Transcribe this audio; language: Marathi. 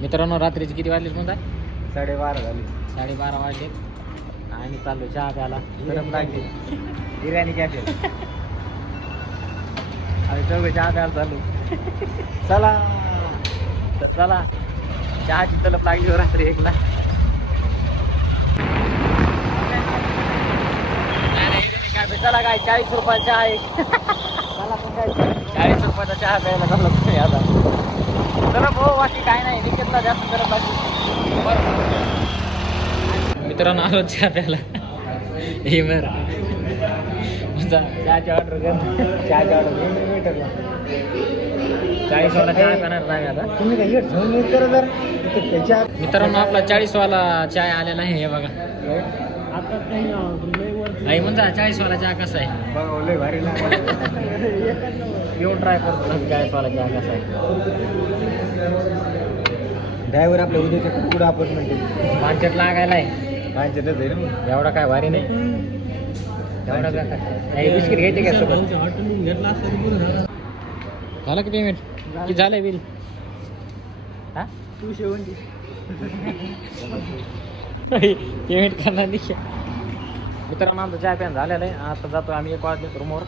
मित्रांनो रात्रीचे किती वाजलेत म्हणता? 12:30 झाली. 12:30 वाजले आणि चाललो चहा प्यायला. गरम लागली बिर्याणी कॅफे. आणि चौघे चहा प्यायला चालू. चला तर चला, चहाची तलप लागली हो रात्री एकला. चला काय 40 रुपयाचा चहा एक. चला पण काय 40 रुपयाचा चहा प्यायला चाललो तुम्ही आता. चला भाऊ, बाकी काय नाही, निकेतला जास्त करत बाकी. मित्रांनो आलो चहा प्यायला. हे बरं चहाची ऑर्डर कर. चहाची ऑर्डर वेटरला. 40 वाला चहा करणार नाही आता. तुम्ही काय घेऊन येत करा जर त्याच्या. मित्रांनो आपला 40 वाला चाय आलेला आहे. हे बघा आता काही आई म्हणता 40 वाला चहा कसा आहे. बघा लय भारी लागला. येऊन ट्राय करतो 40 वाला चहा कसा आहे. ड्रायव्हर आपल्या उद्याच्या पुढे अपार्टमेंट पांचट लागायला आहे. एवढा काय भारी नाही. एवढा काय बिस्किट घ्यायचे का सोबत. झालं की पेमेंट की झालंय बिल. हा तू शेवंती पेमेंट करणार नाही. मित्रांनो आमचं चहा प्यान झालेलं आहे. आता जातो आम्ही 1 वाजले रूमवर.